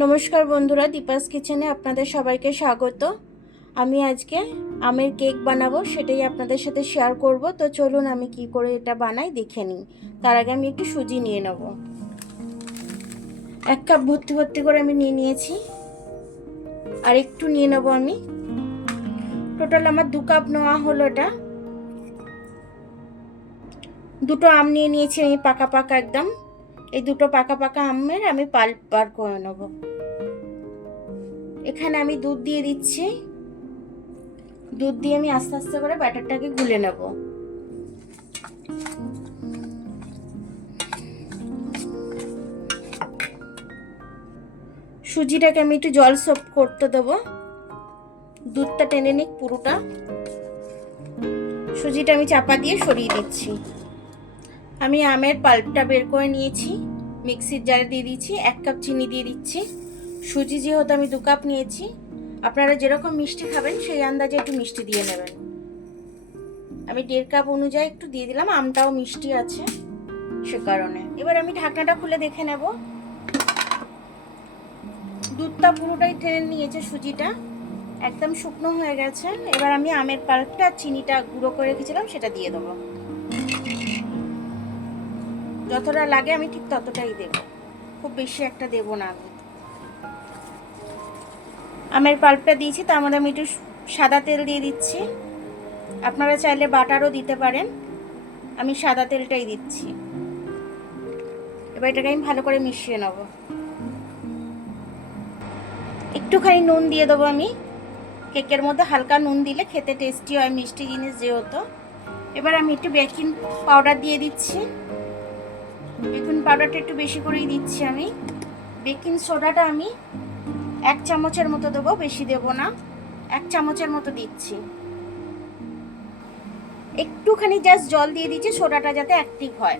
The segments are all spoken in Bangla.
নমস্কার বন্ধুরা, দীপাস কিচেনে আপনাদের সবাইকে স্বাগত। আমি আজকে আমের কেক বানাবো, সেটাই আপনাদের সাথে শেয়ার করব। তো চলুন আমি কি করে এটা বানাই দেখে নিই। তার আগে আমি একটু সুজি নিয়ে নেব। 1 কাপ ভর্তি ভর্তি করে আমি নিয়ে নিয়েছি, আর একটু নিয়ে নেব আমি। টোটাল আমার 2 কাপ নেওয়া হলো। এটা দুটো আম নিয়ে নিয়েছি আমি, পাকা পাকা একদম। এই দুটো পাকা পাকা আমের আমি পাল্প বার করে নেব। এখানে আমি দুধ দিয়ে দিচ্ছি। দুধ দিয়ে আমি আস্তে আস্তে করে ব্যাটারটাকে গুলে নেব। সুজিটাকে আমি একটু জল সোপ করতে দেবো, দুধটা টেনে নিক পুরোটা। সুজিটা আমি চাপা দিয়ে সরিয়ে দিচ্ছি। আমি আমের পাল্পটা বের করে নিয়েছি, মিক্সির জারে দিয়ে দিচ্ছি। 1 কাপ চিনি দিয়ে দিচ্ছি। সুজি যেহেতু আমি 2 কাপ নিয়েছি, আপনারা যেরকম মিষ্টি খাবেন সেই আন্দাজে একটু মিষ্টি দিয়ে নেবেন। আমি 1.5 কাপ অনুযায়ী একটু দিয়ে দিলাম, আমটাও মিষ্টি আছে সে কারণে। এবার আমি ঢাকনাটা খুলে দেখে নেব। দুধটা পুরোটাই টেনে নিয়েছে, সুজিটা একদম শুকনো হয়ে গেছে। এবার আমি আমের পাল্পটা আর চিনিটা গুঁড়ো করে রেখেছিলাম সেটা দিয়ে দেবো। যতটা লাগে আমি ঠিক ততটাই দেব, খুব বেশি একটা দেব না। আমি আমের পাল্পটা দিয়েছি, তার মধ্যে আমি একটু সাদা তেল দিয়ে দিচ্ছি। আপনারা চাইলে বাটারও দিতে পারেন, আমি সাদা তেলটাই দিচ্ছি। এবার এটাকে আমি ভালো করে মিশিয়ে নেব। একটুখানি নুন দিয়ে দেবো আমি। কেকের মধ্যে হালকা নুন দিলে খেতে টেস্টি হয়, মিষ্টি জিনিস যেহেতু। এবার আমি একটু বেকিং পাউডার দিয়ে দিচ্ছি। বেকিং পাউডারটা একটু বেশি করেই দিচ্ছি আমি। বেকিং সোডাটা আমি 1 চামচের মতো দেবো, বেশি দেব না। 1 চামচের মতো দিচ্ছি। একটুখানি জাস্ট জল দিয়ে দিচ্ছি, সোডাটা যাতে অ্যাক্টিভ হয়।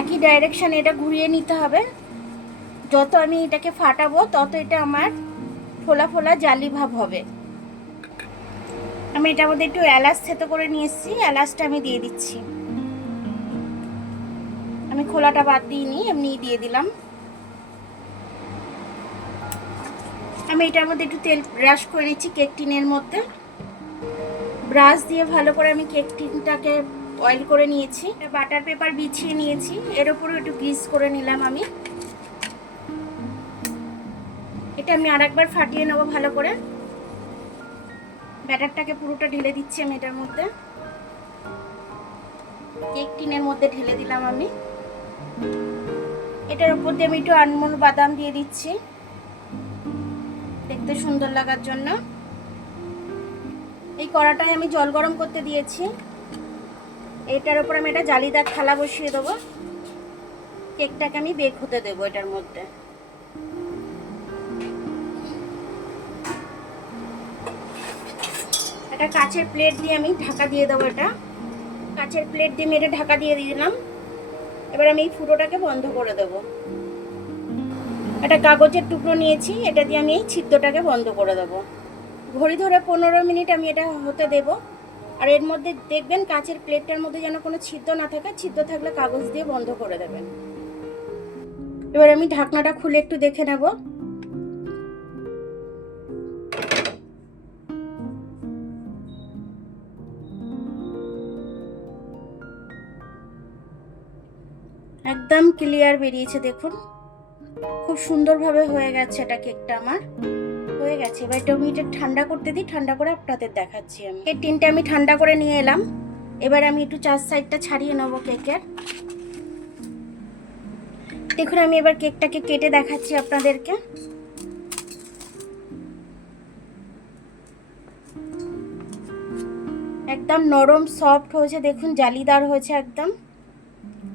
একই ডাইরেকশনে এটা ঘুরিয়ে নিতে হবে। যত আমি এটাকে ফাটাবো তত এটা আমার ফোলা ফোলা জালি ভাব হবে। আমি এটার মধ্যে একটু এলাচ থেতো করে নিয়ে এসেছি, এলাচটা আমি দিয়ে দিচ্ছি। আমি খোলাটা বাদ দিইনি, এমনি দিয়ে দিলাম। আমি এটার মধ্যে একটু তেল ব্রাশ করে নিচ্ছি কেক টিনের মধ্যে। ব্রাশ দিয়ে ভালো করে আমি কেক টিনটাকে অয়েল করে নিয়েছি। বাটার পেপার বিছিয়ে নিয়েছি, এর উপরে একটু গ্রিস করে নিলাম আমি। এটা আমি আরেকবার ফাটিয়ে নেবো ভালো করে। ব্যাটারটাকে পুরোটা ঢেলে দিচ্ছি আমি এটার মধ্যে। কেক টিনের মধ্যে ঢেলে দিলাম আমি। এটার উপর দিয়ে আমি একটু আলমন্ড বাদাম দিয়ে দিচ্ছি দেখতে সুন্দর লাগার জন্য। এই কড়াটায় আমি জল গরম করতে দিয়েছি। এটার উপর আমি একটা জালিদার থালা বসিয়ে দেবো। কেকটাকে আমি বেক হতে দেবো এটার মধ্যে। একটা কাচের প্লেট দিয়ে আমি ঢাকা দিয়ে দেবো। এটা কাচের প্লেট দিয়ে আমি এটা ঢাকা দিয়ে দিলাম। এবার আমি এই ফুটোটাকে বন্ধ করে দেবো। একটা কাগজের টুকরো নিয়েছি, এটা দিয়ে আমি এই ছিদ্রটাকে বন্ধ করে দেবো। ঘড়ি ধরে 15 মিনিট আমি এটা হতে দেব। আর এর মধ্যে দেখবেন কাচের প্লেটটার মধ্যে যেন কোনো ছিদ্র না থাকে, ছিদ্র থাকলে কাগজ দিয়ে বন্ধ করে দেবেন। এবার আমি ঢাকনাটা খুলে একটু দেখে নেব। একদম ক্লিয়ার বেরিয়েছে, দেখুন খুব সুন্দরভাবে হয়ে গেছে। এটা কেকটা আমার হয়ে গেছে। এবার এটা আমি এটা ঠান্ডা করতে দিই, ঠান্ডা করে আপনাদের দেখাচ্ছি। আমি এই টিনটা আমি ঠান্ডা করে নিয়ে এলাম। এবার আমি একটু 4 সাইডটা ছাড়িয়ে নেবো কেকের। দেখুন আমি এবার কেকটাকে কেটে দেখাচ্ছি আপনাদেরকে। একদম নরম সফট হয়েছে, দেখুন জালিদার হয়েছে একদম।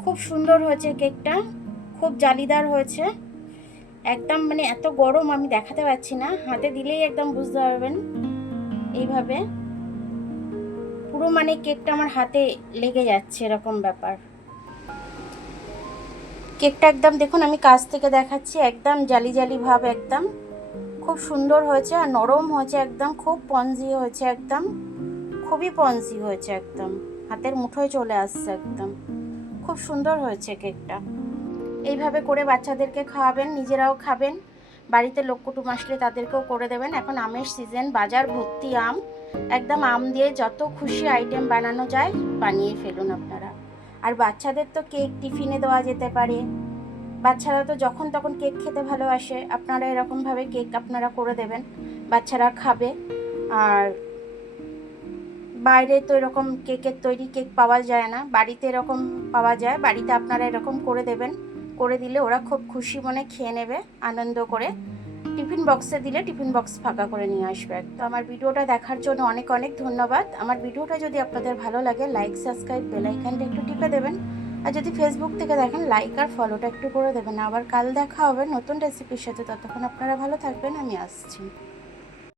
খুব সুন্দর হয়েছে কেকটা, খুব জালিদার হয়েছে একদম। মানে এত গরম আমি দেখাতে পারছি না, হাতে দিলেই একদম বুঝতে পারবেন। এইভাবে পুরো মানে কেকটা আমার হাতে লেগে যাচ্ছে এরকম ব্যাপার। কেকটা একদম দেখুন আমি কাছ থেকে দেখাচ্ছি, একদম জালি জালি ভাব একদম। খুব সুন্দর হয়েছে আর নরম হয়েছে একদম, খুব স্পঞ্জি হয়েছে একদম, খুবই স্পঞ্জি হয়েছে একদম, হাতের মুঠোয় চলে আসছে একদম। খুব সুন্দর হয়েছে কেকটা। এইভাবে করে বাচ্চাদেরকে খাওয়াবেন, নিজেরাও খাবেন, বাড়িতে লোক কুটুম আসলে তাদেরকেও করে দেবেন। এখন আমের সিজন, বাজার ভর্তি আম, একদম আম দিয়ে যত খুশি আইটেম বানানো যায় বানিয়ে ফেলুন আপনারা। আর বাচ্চাদের তো কেক টিফিনে দেওয়া যেতে পারে, বাচ্চারা তো যখন তখন কেক খেতে ভালোবাসে, আপনারা এরকমভাবে কেক আপনারা করে দেবেন, বাচ্চারা খাবে। আর বাইরে তো এরকম কেকের তৈরি কেক পাওয়া যায় না, বাড়িতে এরকম পাওয়া যায়, বাড়িতে আপনারা এরকম করে দেবেন, করে দিলে ওরা খুব খুশি মনে খেয়ে নেবে আনন্দ করে। টিফিন বক্সে দিলে টিফিন বক্স ফাঁকা করে নিয়ে আসবে। তো আমার ভিডিওটা দেখার জন্য অনেক অনেক ধন্যবাদ। আমার ভিডিওটা যদি আপনাদের ভালো লাগে লাইক, সাবস্ক্রাইব, বেল আইকনটা একটু টিপে দেবেন। আর যদি ফেসবুক থেকে দেখেন লাইক আর ফলোটা একটু করে দেবেন। আবার কাল দেখা হবে নতুন রেসিপির সাথে, ততক্ষণ আপনারা ভালো থাকবেন, আমি আসছি।